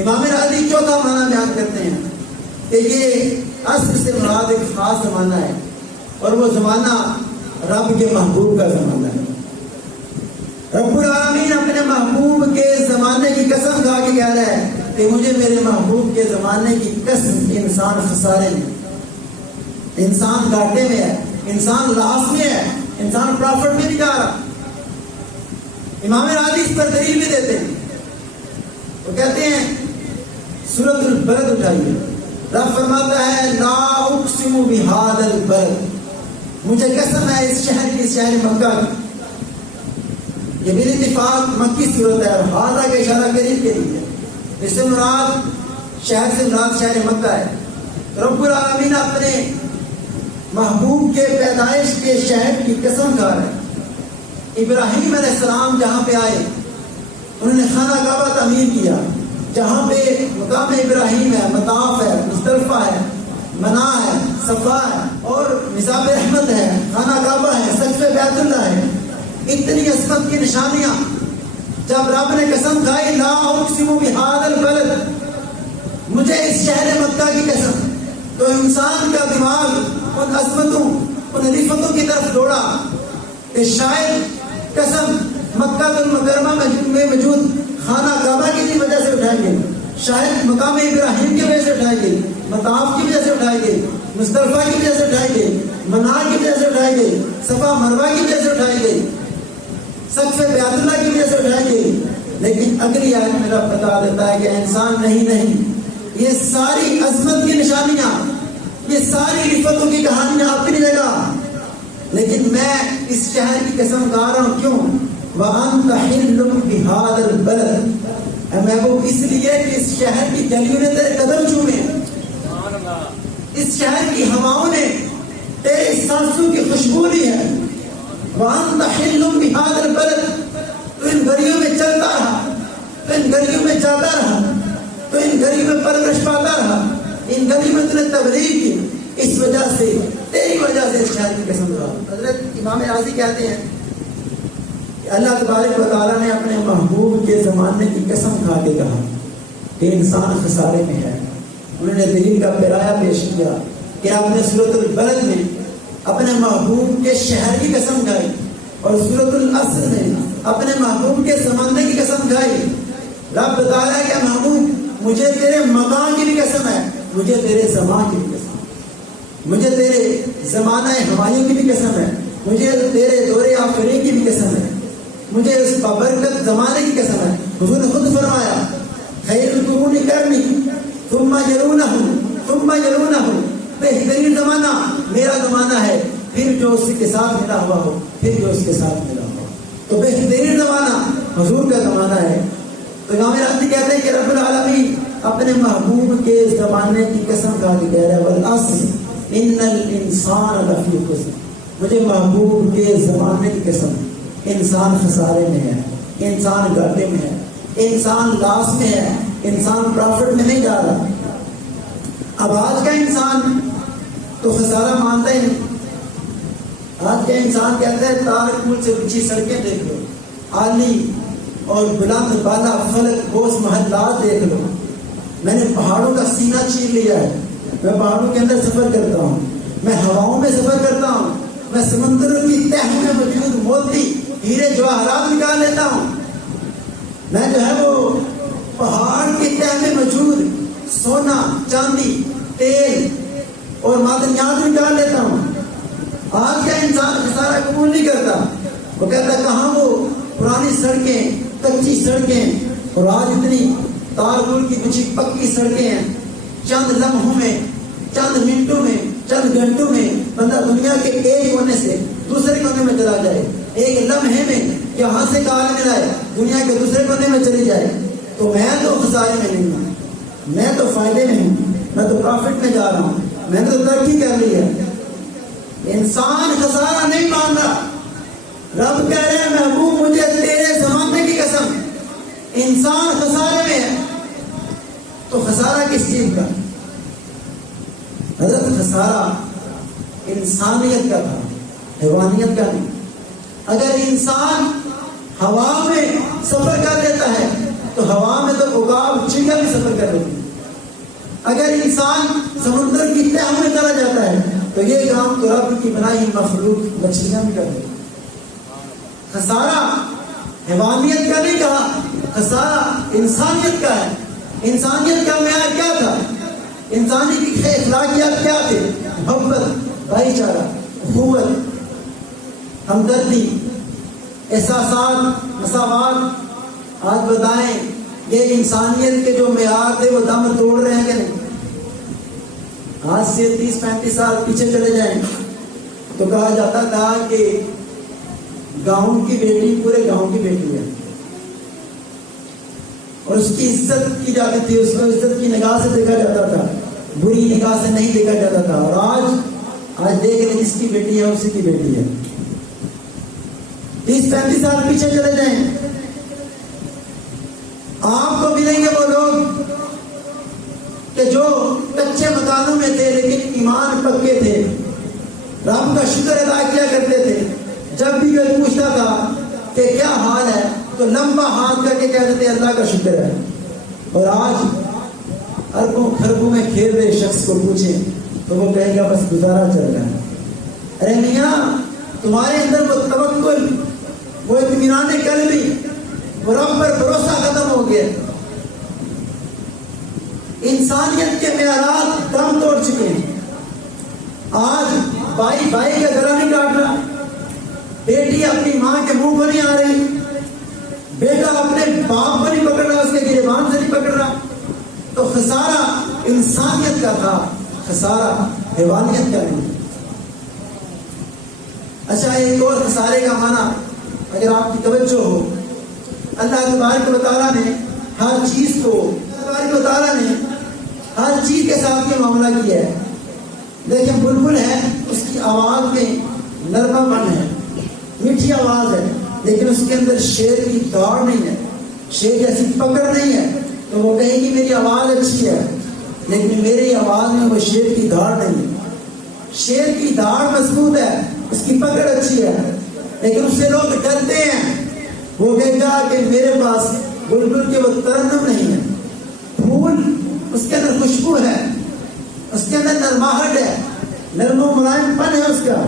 امام راضی چوتھا معنی بیان کرتے ہیں کہ یہ عصر سے مراد ایک خاص زمانہ ہے، اور وہ زمانہ رب کے محبوب کا زمانہ ہے۔ رب العالمین اپنے محبوب کے زمانے کی قسم کھا کے کہہ رہا ہے کہ مجھے میرے محبوب کے زمانے کی قسم، انسان خسارے میں، انسان گھاٹے میں ہے، انسان لاس میں ہے، انسان پرافٹ میں نہیں جا رہا۔ امام راضی اس پر دلیل بھی دیتے ہیں، وہ کہتے ہیں سورۃ البلد اٹھائیے، رب فرماتا ہے لا اقسم بہذا البلد، مجھے قسم ہے اس شہر کی، شہر مکہ کی۔ یہ بال اتفاق مکی صورت ہے، اور ہاذا کا اشارہ قریب کے لیے ہے، اس سے مراد شہر سے مراد شہر مکہ ہے۔ رب العالمین اپنے محبوب کے پیدائش کے شہر کی قسم کھا رہے ہیں۔ ابراہیم علیہ السلام جہاں پہ آئے، انہوں نے خانہ کعبہ تعمیر کیا، جہاں پہ مقام ابراہیم ہے، مطاف ہے، مزدلفہ ہے، منا ہے، صفا ہے، اور مصاب رحمت ہے، خانہ کعبہ ہے، سقف بیت اللہ ہے، اتنی عظمت کی نشانیاں۔ جب رب نے قسم کھائی لا اقسم بہذا البلد، مجھے اس شہر مکہ کی قسم، تو انسان کا دماغ ان عظمتوں، ان رفتوں کی طرف دوڑا کہ شاید قسم مکہ المکرمہ میں موجود خانہ کعبہ کی وجہ سے اٹھائی گئی، شاید مقام ابراہیم کی وجہ سے اٹھائی گئی، مطاف کی وجہ سے اٹھائی گئی، مزدلفہ کی وجہ سے اٹھائی گئی، منا کی وجہ سے اٹھائی گئی، صفا مروہ کی وجہ سے اٹھائی گئی، سقف بیت اللہ کی وجہ سے اٹھائی گئی۔ لیکن اگلی آیت میں رب بتا دیتا ہے کہ انسان نہیں، یہ ساری عظمت کی نشانیاں، یہ ساری رفتوں کی کہانیاں اپنی جگہ، لیکن میں اس شہر کی قسم کھا رہا ہوں، کیوں؟ وَأَنْتَ حِلٌّ بِهَذَا الْبَلَدِ، اے محبوب اس لیے کہ اس شہر کی گلیوں نے تیرے قدم چومے، اس شہر کی ہواؤں نے تیرے سانسوں کی خوشبو لی ہے۔ وَأَنْتَ حِلٌّ بِهَذَا الْبَلَدِ، تو ان گلیوں میں چلتا رہا، تو ان گلیوں میں جاتا رہا، تو ان گلیوں میں پرورش پاتا رہا، ان گلیوں میں تو نے تبلیغ کی، اس وجہ سے، تیری وجہ سے اس شہر کی قسم کھا۔ حضرت امام راضی کہتے ہیں کہ اللہ تبارک و تعالیٰ نے اپنے محبوب کے زمانے کی قسم کھا کے کہا کہ انسان خسارے میں ہے۔ انہوں نے دلیل کا پیرایا پیش کیا کہ آپ نے سورۃ البلد میں اپنے محبوب کے شہر کی قسم کھائی، اور سورۃ العصر میں اپنے محبوب کے زمانے کی قسم کھائی۔ رب بتا رہا ہے کہ محبوب مجھے تیرے مکان کی بھی قسم ہے، مجھے تیرے زمان کی بھی قسم ہے، مجھے تیرے زمانہ ہمایوں کی بھی قسم ہے، مجھے تیرے دور آفرین کی بھی قسم ہے، مجھے اس بابرکت زمانے کی قسم ہے۔ حضور نے خود فرمایا خیر القرون قرنی ثم یلونہم ثم یلونہم، بہترین زمانہ میرا زمانہ ہے، پھر جو اس کے ساتھ ملا ہوا ہو، پھر جو اس کے ساتھ ملا ہوا ہو، تو بہترین زمانہ حضور کا زمانہ ہے۔ تو امام راضی کہتے ہیں کہ رب العالمین اپنے محبوب کے زمانے کی قسم کھا کے کہہ رہا ہے والعصر ان الانسان لفی خسر، مجھے محبوب کے زمانے کی قسم، انسان خسارے میں ہے، انسان گھاٹے میں ہے، انسان لاس میں ہے، انسان پرافٹ میں نہیں جا رہا۔ اب آج کا انسان تو خسارہ مانتا ہی نہیں، آج کا انسان کہتا ہے تارک ملک سے بچھی سڑکیں دیکھ لو، عالی اور بلند بالا فلک بوس محلات دیکھ لو، میں نے پہاڑوں کا سینہ چیر لیا ہے، میں پہاڑوں کے اندر سفر کرتا ہوں، میں ہواؤں میں سفر کرتا ہوں، میں سمندروں کی تہ میں موجود موتی ہیرے جواہرات نکال لیتا ہوں، میں جو ہے وہ پہاڑ کی تہ میں موجود سونا چاندی تیل اور معدنیات نکال لیتا ہوں۔ آج کا انسان خسارہ قبول نہیں کرتا، وہ کہتا ہے کہاں وہ پرانی سڑکیں، کچی سڑکیں، اور آج اتنی تارگل کی کچھ پکی سڑکیں ہیں، چند لمحوں میں، چند منٹوں میں، چند گھنٹوں میں بندہ دنیا کے ایک کونے سے دوسرے کونے میں چلا جائے، ایک لمحے میں یہاں سے کال ملائے دنیا کے دوسرے کونے میں چلی جائے۔ تو میں تو خسارے میں نہیں ہوں، میں تو فائدے میں ہوں، میں تو پرافٹ میں جا رہا ہوں، میں نے تو ترقی کر لی ہے۔ انسان خسارہ نہیں مان رہا، رب کہہ رہے ہیں محبوب مجھے تیرے زمانے کی قسم، انسان خسارے میں ہے۔ تو خسارہ کس چیز کا؟ حضرت خسارہ انسانیت کا تھا، حیوانیت کا نہیں۔ اگر انسان ہوا میں سفر کر لیتا ہے تو ہوا میں تو عقاب چڑیا بھی سفر اگر انسان سمندر کی تہ میں چلا جاتا ہے تو یہ کام تو رب کی بنائی مخلوق مچھلیاں بھی کر دیں۔ خسارہ حیوانیت کا نہیں کہا، خسارہ انسانیت کا ہے۔ انسانیت کا معیار کیا تھا؟ انسانی کی اخلاقیات کیا تھے؟ محبت، بھائی چارہ، اخوت، ہمدردی، احساسات، مساوات۔ آج بتائیں یہ انسانیت کے جو معیار تھے وہ دم توڑ رہے ہیں کہ نہیں؟ آج سے 30-35 سال پیچھے چلے جائیں تو کہا جاتا تھا کہ گاؤں کی بیٹی پورے گاؤں کی بیٹی ہے، اور اس کی عزت کی جاتی تھی، اس کو عزت کی نگاہ سے دیکھا جاتا تھا، بری نگاہ سے نہیں دیکھا جاتا تھا۔ اور آج دیکھ رہے جس کی بیٹی ہے اسی کی بیٹی ہے۔ 30-35 سال پیچھے چلے جائیں، آپ کو ملیں گے وہ لوگ کہ جو کچے مکانوں میں تھے لیکن ایمان پکے تھے، رب کا شکر ادا کیا کرتے تھے۔ جب بھی کوئی پوچھتا تھا کہ کیا حال ہے تو لمبا ہاتھ کر کے کہتے تھے اللہ کا شکر ہے۔ اور آج اربوں خربوں میں کھیل رہے شخص کو پوچھیں تو وہ کہے گا بس گزارا چل رہا ہے۔ ارے میاں تمہارے اندر وہ توکل، وہ اطمینان قلبی، وہ رب پر بھروسہ ختم ہو گیا۔ انسانیت کے معیارات دم توڑ چکے ہیں۔ آج بھائی بھائی کا گلا نہیں کاٹ رہا، بیٹی اپنی ماں کے منہ کو نہیں آ رہی، بیٹا اپنے باپ کو نہیں پکڑ رہا، اس کے گریبان سے نہیں پکڑ رہا۔ تو خسارہ انسانیت کا تھا، خسارہ حیوانیت کا نہیں۔ اچھا ایک اور خسارے کا معنی اگر آپ کی توجہ ہو، اللہ تبارک و تعالیٰ نے ہر چیز کو، تبارک و تعالیٰ نے ہر چیز کے ساتھ یہ معاملہ کیا ہے۔ دیکھیں بلبل ہے، اس کی آواز میں نرما پن ہے، میٹھی آواز ہے، لیکن اس کے اندر شیر کی داڑ نہیں ہے، شیر جیسی پکڑ نہیں ہے۔ تو وہ کہے گی میری آواز اچھی ہے، لیکن میری آواز میں وہ شیر کی داڑ نہیں ہے۔ شیر کی داڑ مضبوط ہے، اس کی پکڑ اچھی ہے، لیکن اس سے لوگ ڈرتے ہیں۔ وہ کہے گا کہ میرے پاس بلبل کے وہ ترنم نہیں ہے، پھول اس کے اندر خوشبو ہے، اس کے اندر نرماہٹ ہے، نرم و ملائم پن ہے اس کا،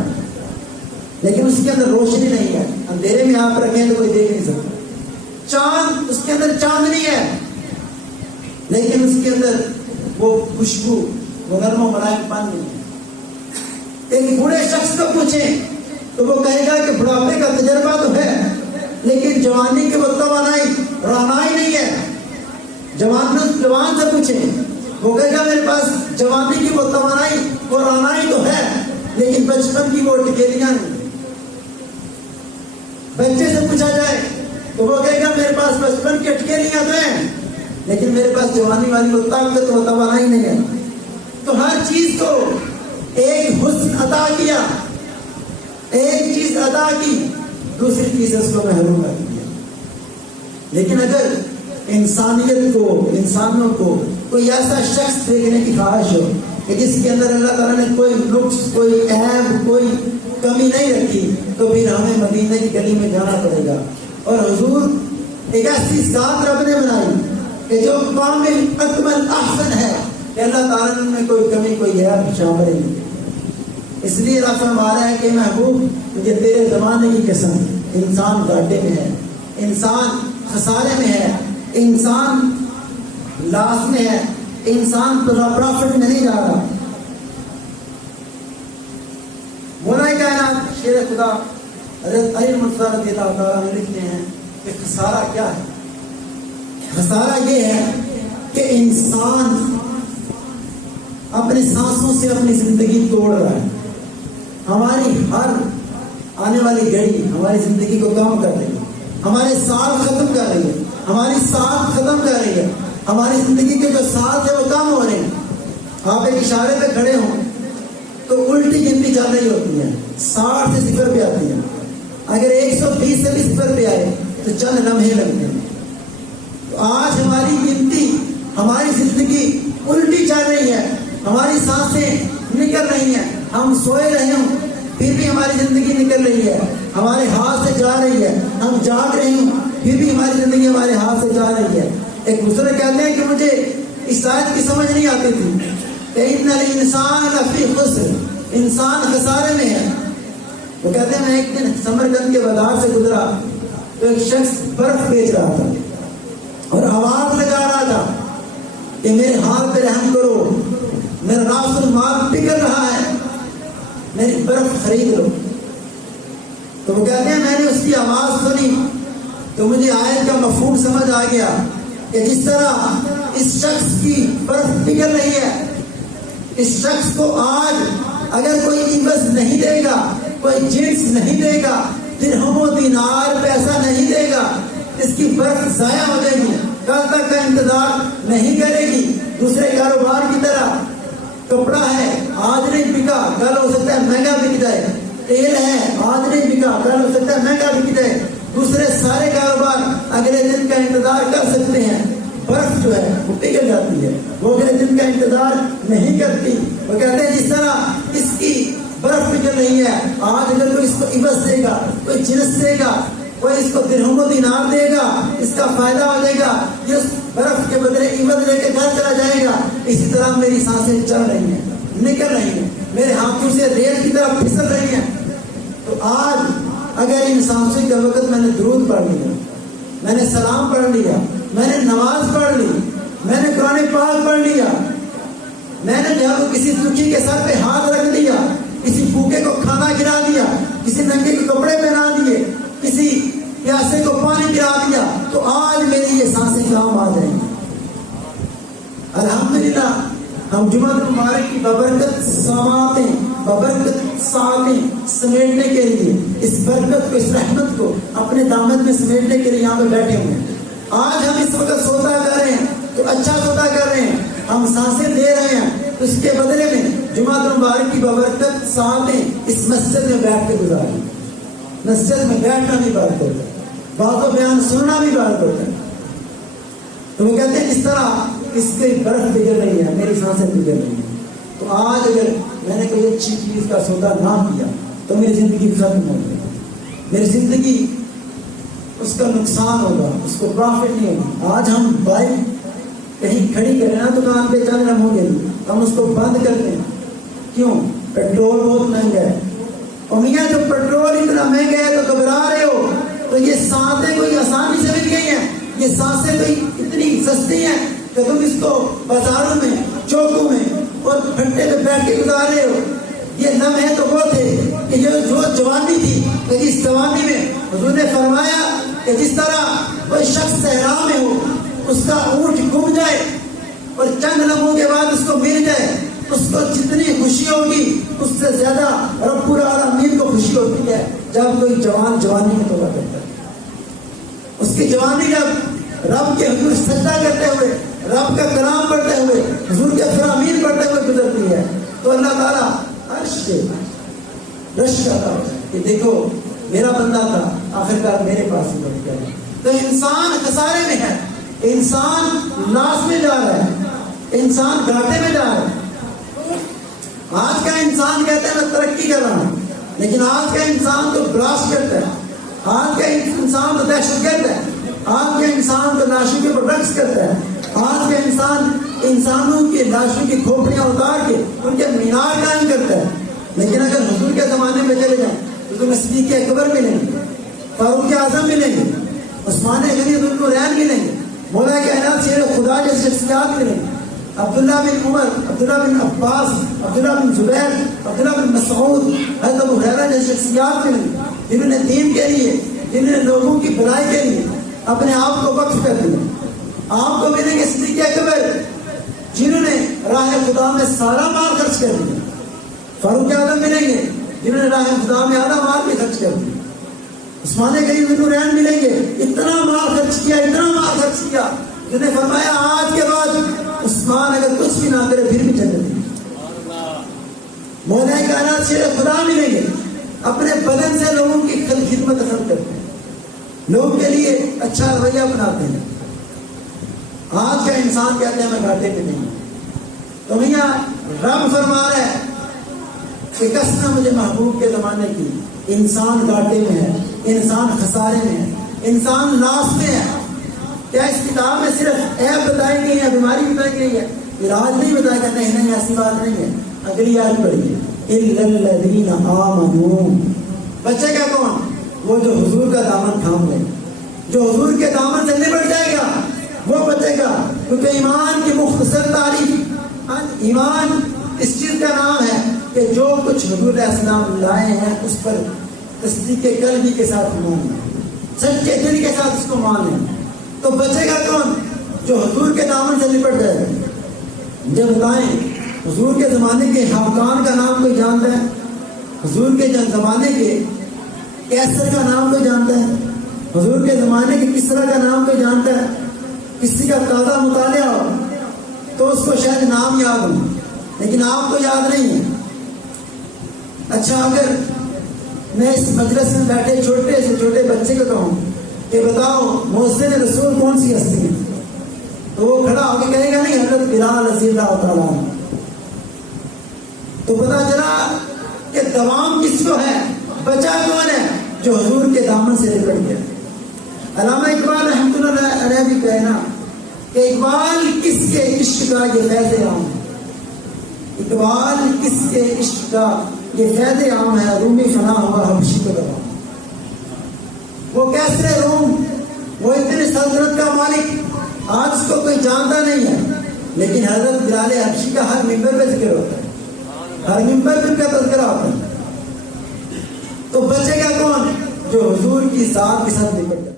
لیکن اس کے اندر روشنی نہیں ہے۔ اندھیرے میں آپ رکھیں تو کوئی دیکھ نہیں سکتا۔ چاند، اس کے اندر چاندنی ہے، لیکن اس کے اندر وہ خوشبو، وہ نرم و ملائم پن نہیں ہے۔ ایک بوڑھے شخص کو پوچھیں تو وہ کہے گا کہ بڑھاپے کا تجربہ تو ہے، لیکن جوانی کی وہ توانائی، رہنائی نہیں ہے۔ جوان سے پوچھیں، وہ کہے گا میرے پاس جوانی کی وہ توانائی، وہ رہنائی تو ہے، لیکن بچپن کی وہ ٹکیلیاں نہیں۔ بچے سے پوچھا جائے تو وہ کہے گا میرے پاس بچپن کی ٹکیلیاں تو ہیں، لیکن میرے پاس جوانی والی وہ طاقت، وہ توانائی نہیں ہے۔ تو ہر چیز کو ایک حسن عطا کیا، ایک چیز عطا کی، دوسری چیز اس کو محروم کر دیا۔ لیکن اگر انسانیت کو، انسانوں کو کوئی ایسا شخص دیکھنے کی خواہش ہو کہ جس کے اندر اللہ تعالیٰ نے کوئی نقص، کوئی عیب، کوئی کمی نہیں رکھی، تو پھر ہمیں مدینے کی گلی میں جانا پڑے گا۔ اور حضور ایک ایسی ذات رب نے بنائی کہ جو کامل، اکمل، احسن ہے، کہ اللہ تعالیٰ نے کوئی کمی، کوئی عیب شامل نہیں۔ اس لیے رب فرما رہا ہے کہ محبوب مجھے تیرے زمانے کی قسم، انسان گھاٹے میں ہے، انسان خسارے میں ہے، انسان لاس میں ہے، انسان پرافٹ میں نہیں جا رہا۔ مولا کائنات شیر خدا حضرت علی مرتضیٰ رضی اللہ تعالیٰ نے لکھتے ہیں کہ خسارہ کیا ہے؟ خسارہ یہ ہے کہ انسان اپنی سانسوں سے اپنی زندگی توڑ رہا ہے۔ ہماری ہر آنے والی گھڑی ہماری زندگی کو کم کر رہی ہے، ہمارے سال ختم کر رہی ہے، ہماری ساتھ ختم کر رہی ہے، ہماری زندگی کے جو ساتھ ہے وہ کم ہو رہے ہیں۔ آپ ایک اشارے پہ کھڑے ہوں تو الٹی گنتی چل رہی ہوتی ہے، 60 سے 0 پہ آتی ہے۔ اگر 120 سے بھی 0 پہ آئے تو چند لمحے لگتے ہیں۔ تو آج ہماری گنتی، ہماری زندگی الٹی چل رہی ہے، ہماری سانسیں نکل رہی ہیں، ہم سوئے رہے ہوں پھر بھی ہماری زندگی نکل رہی ہے، ہمارے ہاتھ سے جا رہی ہے، ہم جاگ رہے ہوں پھر بھی ہماری زندگی ہمارے ہاتھ سے جا رہی ہے۔ ایک دوسرے کہتے ہیں کہ مجھے اس آیت کی سمجھ نہیں آتی تھی کہ ان الانسان لفی خسر، انسان خسارے میں ہے۔ وہ کہتے ہیں میں ایک دن سمرقند کے بازار سے گزرا تو ایک شخص برف بیچ رہا تھا اور آواز لگا رہا تھا کہ میرے حال پہ رحم کرو، میرا راس المال پگھل رہا ہے، میری برف خرید لو۔ تو وہ کہتے ہیں میں نے اس کی آواز سنی تو مجھے آیت کا مفہوم سمجھ آ گیا کہ جس طرح اس شخص کی برف پگھل رہی ہے، اس شخص کو آج اگر کوئی عوض نہیں دے گا، کوئی جنس نہیں دے گا، درہم و دینار پیسہ نہیں دے گا، اس کی برف ضائع ہو جائے گی، کل تک کا انتظار نہیں کرے گی۔ دوسرے کاروبار کی طرح کپڑا ہے آج نہیں بکا، کل ہو سکتا ہے مہنگا بک جائے، تیل ہے آج نہیں بکا، کل ہو سکتا ہے مہنگا بک جائے۔ دوسرے سارے کاروبار اگلے دن کا انتظار کر سکتے ہیں، برف جو ہے وہ پگھل جاتی ہے، وہ اگلے دن کا انتظار نہیں کرتی۔ وہ کہتے ہیں جس طرح اس کی برف پگھل رہی ہے، آج اگر کوئی اس کو عوض دے گا، کوئی جنس دے گا، کوئی اس کو درہم و دینار دے گا، اس کا فائدہ ہو جائے گا، یہ اس برف کے بدلے عوض لے کے گھر چلا جائے گا۔ اسی طرح میری سانسیں چل رہی ہیں، نکل رہی ہیں، میرے ہاتھوں سے ریل کی طرف پھسل رہی ہیں۔ تو آج اگر ان سانسوں کے وقت میں نے درود پڑھ لیا، میں نے سلام پڑھ لیا، میں نے نماز پڑھ لی، میں نے قرآن پاک پڑھ لیا، میں نے جو ہے کسی دکھی کے سر پہ ہاتھ رکھ دیا، کسی بھوکے کو کھانا کھلا دیا، کسی ننگے کے کپڑے پہنا دیے، کسی پیاسے کو پانی پلا دیا، تو آج میری یہ سانسیں کام آ جائیں گی۔ الحمدللہ ہم جمعہ مبارک کی ببرکت ساعتیں سمیٹنے کے لیے، اس برکت کو، اس رحمت کو اپنے دامن میں سمیٹنے کے لیے یہاں پہ بیٹھے ہوئے ہیں۔ آج ہم اس وقت سودا کر رہے ہیں تو اچھا سودا کر رہے ہیں، ہم سانسیں دے رہے ہیں، اس کے بدلے میں جمعہ مبارک کی ببرکت ساعتیں اس مسجد میں بیٹھ کے گزاریں۔ مسجد میں بیٹھنا بھی بات ہوتا ہے، بات و بیان سننا بھی بات ہوتا ہے۔ تو وہ کہتے ہیں اس طرح اس کی برف پگھل رہی ہے، میری سانسیں پگھل رہی ہیں۔ تو آج اگر میں نے کوئی اچھی چیز کا سودا نہ کیا تو میری زندگی ختم ہو گئی، میری زندگی اس کا نقصان ہوگا، اس کو پروفٹ نہیں ہوگا۔ آج ہم بائک کہیں کھڑی کریں نا دکان پہ، چند رم ہو گئی، ہم اس کو بند کرتے ہیں، کیوں؟ پیٹرول بہت مہنگا ہے۔ اور میاں جو پیٹرول اتنا مہنگا ہے تو گھبرا رہے ہو، تو یہ سانسیں کوئی آسانی سے مل گئی ہیں، یہ سانسیں کوئی اتنی سستی ہیں کہ تم اس کو بازاروں میں، چوکوں میں اور پھٹے پہ بیٹھ کے گزار رہے ہو۔ یہ لمحے تو وہ تھے کہ جو جوانی تھی، کہ اس جوانی میں حضور نے فرمایا کہ جس طرح کوئی شخص صحرا میں ہو، اس کا اونٹ گم جائے اور چند لمحوں کے بعد اس کو مل جائے، اس کو جتنی خوشی ہوگی اس سے زیادہ رب العالمین کو خوشی ہوتی ہے جب کوئی جوان جوانی میں توبہ کرتا ہے۔ اس کی جوانی جب رب کے حضور سجدہ کرتے ہوئے، رب کا کلام پڑھتے ہوئے، حضور کے فرامین پڑھتے ہوئے گزرتی ہے، تو اللہ تعالیٰ عرش سے رش کرتا ہے کہ دیکھو میرا بندہ تھا، آخرکار میرے پاس ہی بیٹھ گیا۔ تو انسان خسارے میں ہے، انسان لاس میں جا رہا ہے، انسان گھاٹے میں جا رہا ہے۔ آج کا انسان کہتا ہے میں ترقی کر رہا ہوں، لیکن آج کا انسان تو براسٹ کرتا ہے، آج کا انسان تو دہشت گرد ہے، آج کا انسان تو لاشوں کے اوپر رقص کرتا ہے، آج کا انسان انسانوں کی لاشوں کی کھوپڑیاں اتار کے ان کے مینار قائم کرتا ہے۔ لیکن اگر حضور کے زمانے میں چلے جائیں تو تمہیں صدیق اکبر ملیں گے، فاروق اعظم ملیں گے، عثمان غنی ذوالنورین ملیں گے، مولا کائنات شیر خدا جیسے شخصیات ملیں گے، عبداللہ بن عمر، عبداللہ بن عباس، عبداللہ بن زبیر، عبداللہ بن مسعود، حضرت ابو ہریرہ جیسے شخصیات ملیں گے، جنہوں نے دین کے لیے، جنہوں نے لوگوں کی بھلائی کے لیے اپنے آپ کو وقف کر دیا۔ آپ کو ملیں گے صدیق اکبر جنہوں نے راہ خدا میں سارا مال خرچ کر دیا، فاروق اعظم ملیں گے جنہوں نے راہ خدا میں آدھا مال بھی خرچ کر دیا، عثمان غنی ذوالنورین ملیں گے اتنا مال خرچ کیا، اتنا مال خرچ کیا، جنہیں فرمایا آج کے بعد عثمان اگر کچھ بھی نہ کرے پھر بھی جنت ہے۔ مولا کائنات شیر خدا ملیں گے، اپنے بدن سے لوگوں کی خدمت کرتے ہیں، لوگوں کے لیے اچھا رویہ بناتے ہیں۔ آج کا انسان کہتے ہیں میں گھاٹے میں نہیں۔ تو میاں رب فرما رہا ہے کہ کسنا مجھے محبوب کے زمانے کی، انسان گھاٹے میں ہے، انسان خسارے میں ہے، انسان لاس میں ہے۔ کیا اس کتاب میں صرف عیب بتائی گئی ہے، بیماری بتائی گئی ہے، علاج نہیں بتایا گیا؟ نہیں، ایسی بات نہیں ہے۔ اگلی آیت پڑھیے، اِلَّا الَّذِينَ آمَنُوا، بچے گا کون؟ وہ جو حضور کا دامن تھام لے، جو حضور کے دامن سے نمٹ جائے گا وہ بچے گا۔ کیونکہ ایمان کی مختصر تعریف، ایمان اس چیز کا نام ہے کہ جو کچھ حضور علیہ السلام لائے ہیں اس پر تصدیق قلبی کے ساتھ مانیں، سچے دل کے ساتھ اس کو مانیں۔ تو بچے گا کون؟ جو حضور کے دامن سے لپٹ جائے گا۔ جب بتائیں حضور کے زمانے کے حاکان کا نام کوئی جانتا ہے؟ حضور کے زمانے کے کیسر کا نام کوئی جانتا ہے؟ حضور کے زمانے کے کسرا کا نام کوئی جانتا ہے؟ کسی کا تازہ مطالعہ ہو تو اس کو شاید نام یاد ہو، لیکن آپ کو یاد نہیں ہے۔ اچھا، اگر میں اس مجلس میں بیٹھے چھوٹے سے چھوٹے بچے کو کہوں کہ بتاؤ مؤذن رسول کون سی ہستی ہے، تو وہ کھڑا ہو کے کہے گا نہیں حضرت بلال رضی اللہ تعالیٰ عنہ۔ تو پتا چلا کہ دوام کس کو ہے، بچہ کون ہے؟ جو حضور کے دامن سے لپٹ گیا۔ علامہ اقبال رحمۃ اللہ علیہ بھی کہنا کہ اقبال کس کے عشق کا یہ فیض عام ہے، اقبال کس کے عشق کا یہ فیض عام ہے، رومی فنا ہوا حبشی کو دبا۔ وہ کیسرے روم، وہ اتنی سلطنت کا مالک، آج اس کو کوئی جانتا نہیں ہے، لیکن حضرت بلال حبشی کا ہر ممبر پہ ذکر ہوتا ہے، ہر ممبر پہ ان کا تذکرہ ہوتا ہے۔ تو بچے گا کون؟ جو حضور کی ذات کے ساتھ لپٹ جائے۔